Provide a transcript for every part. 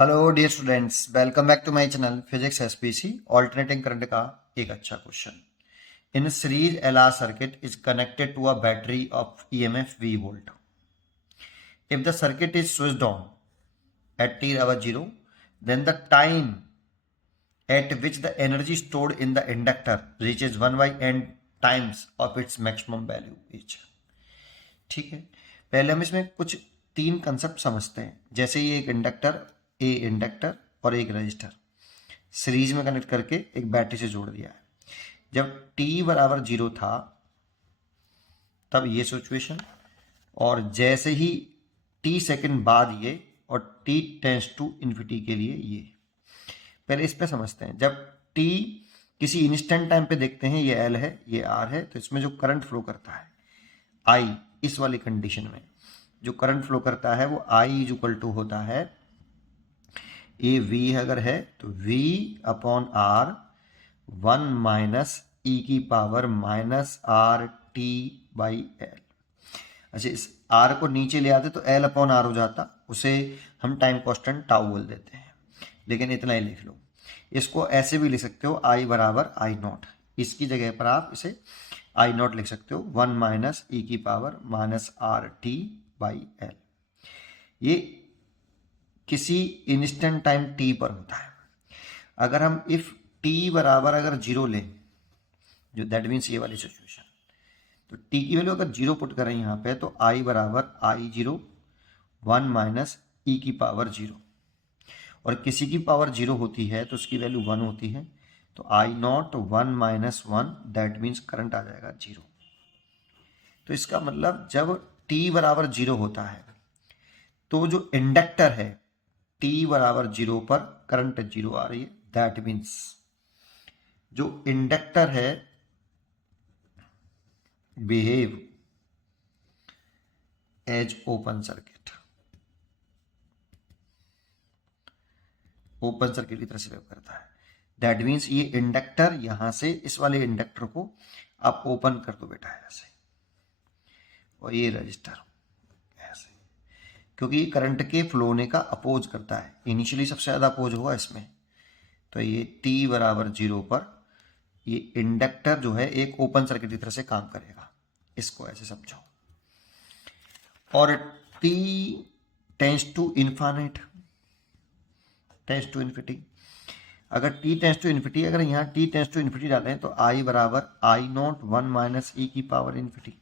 Hello dear students, welcome back to my channel physics SPC. Alternating current का एक अच्छा question. In series LR circuit is connected to a battery of EMF V volt. If the circuit is switched on at t/0, then the time at which the energy stored in the inductor reaches 1 by n times of its maximum value is। ठीक है, पहले हम इसमें कुछ तीन concept समझते हैं। जैसे ये एक इंडक्टर और एक रजिस्टर सीरीज में कनेक्ट करके एक बैटरी से जोड़ दिया है। जब t बराबर 0 था तब ये सिचुएशन, और जैसे ही t सेकंड बाद ये, और t टेंस टू इन्फिनिटी के लिए ये। पहले इस पे समझते हैं। जब t किसी इंस्टेंट टाइम पे देखते हैं, ये L है ये R है, तो इसमें जो करंट फ्लो करता है I, इस वाली कंडीशन में जो करंट फ्लो करता है वो I इज इक्वल टू होता है, ये V अगर है तो V अपॉन R 1 माइनस ई की power minus R T by L. अच्छा, इस R को नीचे ले आते तो L अपॉन R हो जाता, उसे हम टाइम कांस्टेंट टाउ बोल देते हैं, लेकिन इतना ही लिख लो। इसको ऐसे भी लिख सकते हो, I बराबर आई नॉट, इसकी जगह पर आप इसे आई नॉट लिख सकते हो, 1 माइनस ई की power minus R T by L. ये किसी इंस्टेंट टाइम t पर होता है। अगर हम इफ t बराबर अगर 0 लें, जो दैट मीन्स ये वाली सिचुएशन, तो t की वैल्यू अगर 0 पुट करें यहाँ पे, तो I बराबर I0 1 माइनस ई की पावर 0, और किसी की पावर 0 होती है तो उसकी वैल्यू 1 होती है, तो I0 1 minus 1, that means current आ जाएगा 0। तो इसका मतलब जब t बराबर 0 होता है तो जो इंडक्टर है t बराबर 0 पर करंट 0 आ रही है, दैट मीन्स जो इंडक्टर है behave as open circuit, open circuit की तरह से बिहेव करता है। दैट मीन्स ये इंडक्टर, यहां से इस वाले इंडक्टर को आप ओपन कर दो बेटा ऐसे, और ये रजिस्टर ऐसे, क्योंकि ये करंट के फ्लो होने का अपोज करता है। इनिशियली सबसे ज्यादा अपोज होगा इसमें, तो ये t बराबर 0 पर ये इंडक्टर जो है एक ओपन सर्किट की तरह से काम करेगा, इसको ऐसे समझो। और t tends to infinite, tends to infinity, अगर t टेंस टू इन्फिनिटी, अगर यहाँ t टेंस टू इन्फिनिटी डालें तो I बराबर आई नॉट 1 माइनस ई की पावर इन्फिनिटी,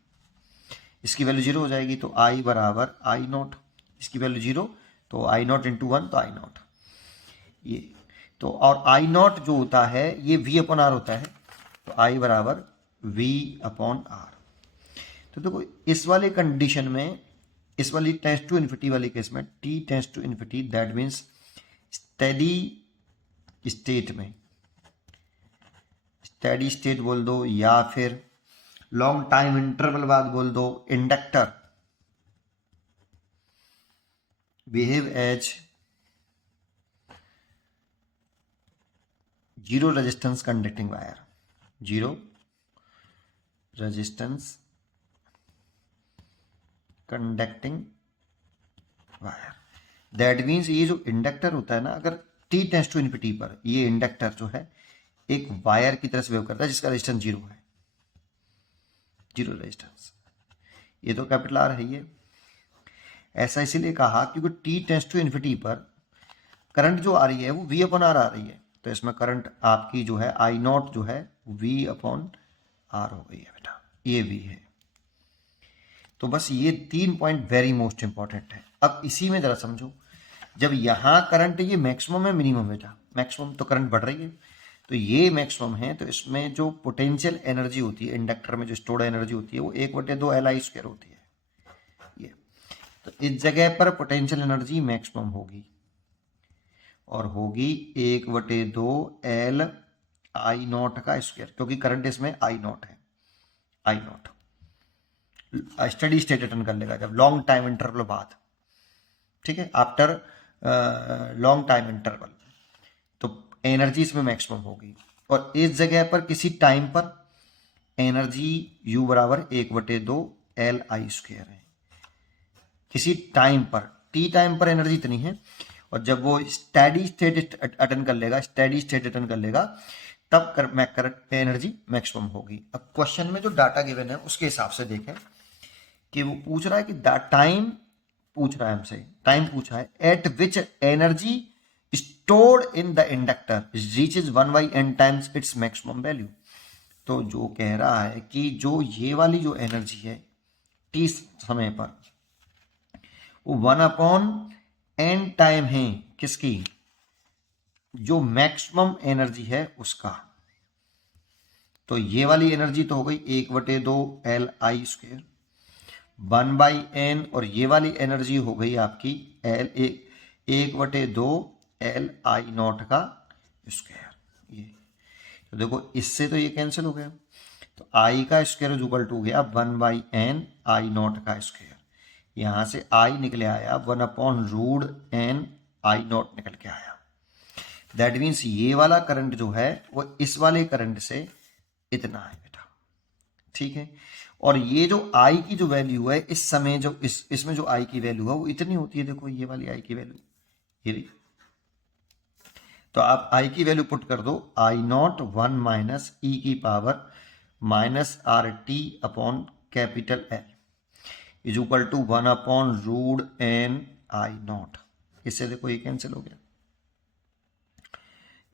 इसकी वैल्यू 0 हो जाएगी, तो I बराबर आई नॉट, इसकी वैल्यू 0, तो आई नॉट इंटू 1, तो आई नॉट ये, तो और आई नॉट जो होता है ये V अपॉन आर होता है, तो I बराबर V अपॉन आर। तो देखो इस वाले कंडीशन में, इस वाली टेंस टू इन्फिनिटी वाली केस में t tends to infinity, that means steady state में, स्टेडी स्टेट बोल दो या फिर लॉन्ग टाइम इंटरवल बाद बोल दो, inductor behave as zero resistance conducting wire, zero resistance conducting wire. That means ये जो इंडक्टर होता है ना, अगर t टेंस टू इन्फिनिटी पर ये इंडक्टर जो है एक वायर की तरह से बिहेव करता है जिसका रेजिस्टेंस 0 है, जीरो रेजिस्टेंस। ये तो कैपिटल आर है ये, ऐसा इसीलिए कहा क्योंकि t टेंस टू इन्फिनिटी पर करंट जो आ रही है वो V अपॉन आर आ रही है, तो इसमें करंट आपकी जो है आई नॉट जो है V अपॉन आर हो गई है बेटा, ये V है। तो बस ये 3 पॉइंट वेरी मोस्ट इंपॉर्टेंट है। अब इसी में जरा समझो, जब यहां करंट ये मैक्सिमम है मिनिमम बेटा, मैक्सिमम तो करंट बढ़ रही है, तो ये मैक्सिमम है, तो इसमें जो पोटेंशियल एनर्जी होती है इंडक्टर में, जो स्टोर्ड एनर्जी होती है वो 1/2 LI² होती है ये। तो इस जगह पर पोटेंशियल एनर्जी मैक्सिमम होगी, और होगी 1/2 LI0 का स्क्वायर, क्योंकि करंट इसमें I0 है, I0 स्टडी स्टेट अटेंड कर लेगा जब लॉन्ग टाइम इंटरवल बाद, ठीक है, आफ्टर लॉन्ग टाइम इंटरवल, तो एनर्जी इसमें मैक्सिमम होगी। और इस जगह पर किसी टाइम पर एनर्जी U बराबर 1/2 LI² है, किसी टाइम पर, t टाइम पर एनर्जी इतनी है, और जब वो स्टेडी स्टेट अटेंड कर लेगा तब करंट एनर्जी मैक्सिमम होगी। अब क्वेश्चन में जो डाटा गिवन है उसके हिसाब से देखें कि वो पूछ रहा है कि टाइम पूछ रहा है हमसे, टाइम पूछा है eight which energy stored in the inductor reaches 1/n times its maximum value. तो जो कह रहा है कि जो ये वाली जो एनर्जी है टी समय पर वो 1/n टाइम है किसकी, जो मैक्सिमम एनर्जी है उसका। तो ये वाली एनर्जी तो हो गई 1/2 Li², 1/n, और ये वाली एनर्जी हो गई आपकी 1/2 Li0 का स्क्वायर। ये तो देखो इससे तो ये कैंसिल हो गया, तो I का स्क्वायर इक्वल टू गया 1/n I0 का स्क्वायर। यहां से I निकले आया 1/√n I0 निकल के आया। दैट मीन्स ये वाला करंट जो है वो इस वाले करंट से इतना है बेटा, ठीक है। और ये जो I की जो वैल्यू है इस समय जो इसमें जो I की वैल्यू है वो इतनी होती है, देखो ये वाली I की वैल्यू ये रही। तो आप I की वैल्यू पुट कर दो, I0 1 माइनस e की power minus RT upon capital L is equal to 1/√n I0। इससे देखो ये कैंसिल हो गया।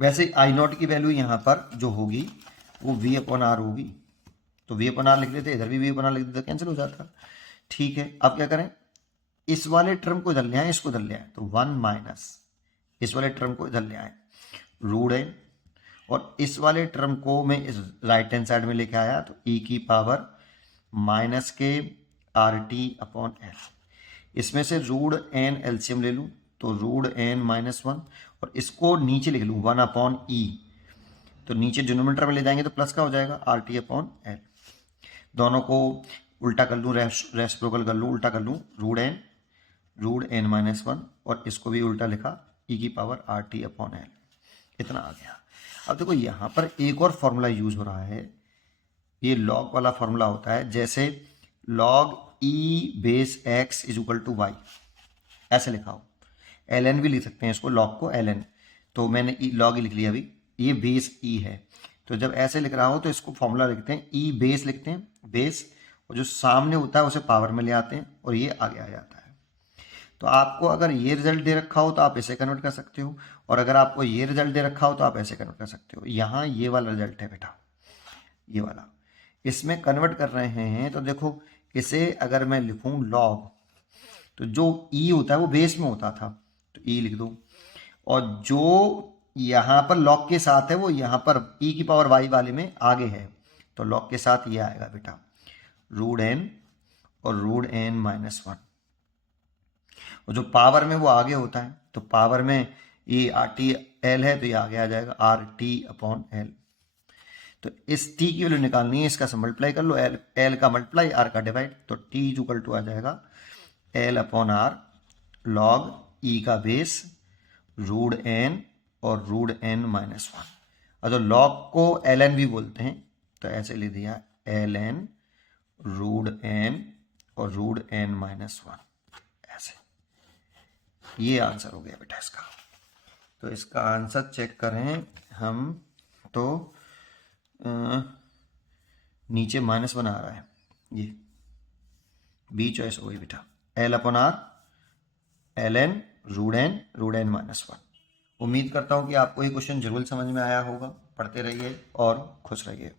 वैसे I0 की वैल्यू यहां पर जो होगी वो V/R होगी, तो V/R लिख लेते, इधर भी V/R लिख देते, कैंसिल हो जाता। ठीक है, अब क्या करें, इस वाले टर्म को इधर ले आए, इसको इधर ले आए, तो 1 माइनस इस वाले टर्म को इधर ले आए √n, और इस वाले टर्म को मैं इस राइट हैंड साइड में लेके आया तो e की पावर माइनस के RT अपॉन L। इसमें से √n एलसीएम ले लूँ तो √n -1, और इसको नीचे लिख लूँ 1/e, तो नीचे डिनोमिनेटर में ले जाएंगे तो प्लस का हो जाएगा RT अपॉन L। दोनों को उल्टा कर लूँ, रेसिप्रोकल कर लूँ, उल्टा कर लूँ √n -1, और इसको भी उल्टा लिखा e की पावर RT अपॉन L, इतना आ गया। अब देखो यहाँ पर एक और फॉर्मूला यूज हो रहा है, ये लॉग वाला फॉर्मूला होता है, जैसे log e⁻x is equal to y, ऐसे लिखा हो, ln भी लिख सकते हैं इसको, log को ln, तो मैंने log लिख लिया अभी, ये बेस e है, तो जब ऐसे लिख रहा हो तो इसको फॉर्मूला लिखते हैं e बेस लिखते हैं, बेस, और जो सामने होता है उसे पावर में ले आते हैं और ये आगे आ जाता है। तो आपको अगर ये रिजल्ट दे रखा हो तो आप इसे कन्वर्ट कर सकते हो, और अगर आपको ये रिजल्ट दे रखा हो तो आप ऐसे कन्वर्ट कर सकते हो। यहाँ ये वाला रिजल्ट है बेटा, ये वाला, इसमें कन्वर्ट कर रहे हैं, तो देखो इसे अगर मैं लिखूं लॉग, तो जो ई होता है वो बेस में होता था, तो ई लिख दो, और जो यहाँ पर लॉग के साथ है वो यहाँ पर ई की पावर वाई वाले में आगे है, तो लॉग के साथ ये आएगा बेटा √n और √n -1, और जो पावर में वो आगे होता है, तो पावर में ये RT L है तो ये आगे आ जाएगा RT अपॉन L। तो इस t की वैल्यू निकालनी है, इसका से मल्टीप्लाई कर लो, L का मल्टीप्लाई R का डिवाइड, तो t इक्वल टू आ जाएगा L upon R log e का बेस √n और √n -1, और जो लॉग को ln भी बोलते हैं तो ऐसे लिख दिया ln √n और √n -1, ऐसे। ये आंसर हो गया बेटा इसका। तो इसका आंसर चेक करें हम, तो नीचे -1 आ रहा है, ये बी चॉइस हो गई बेटा, L/R ln √n -1। उम्मीद करता हूं कि आपको ये क्वेश्चन जरूर समझ में आया होगा। पढ़ते रहिए और खुश रहिए।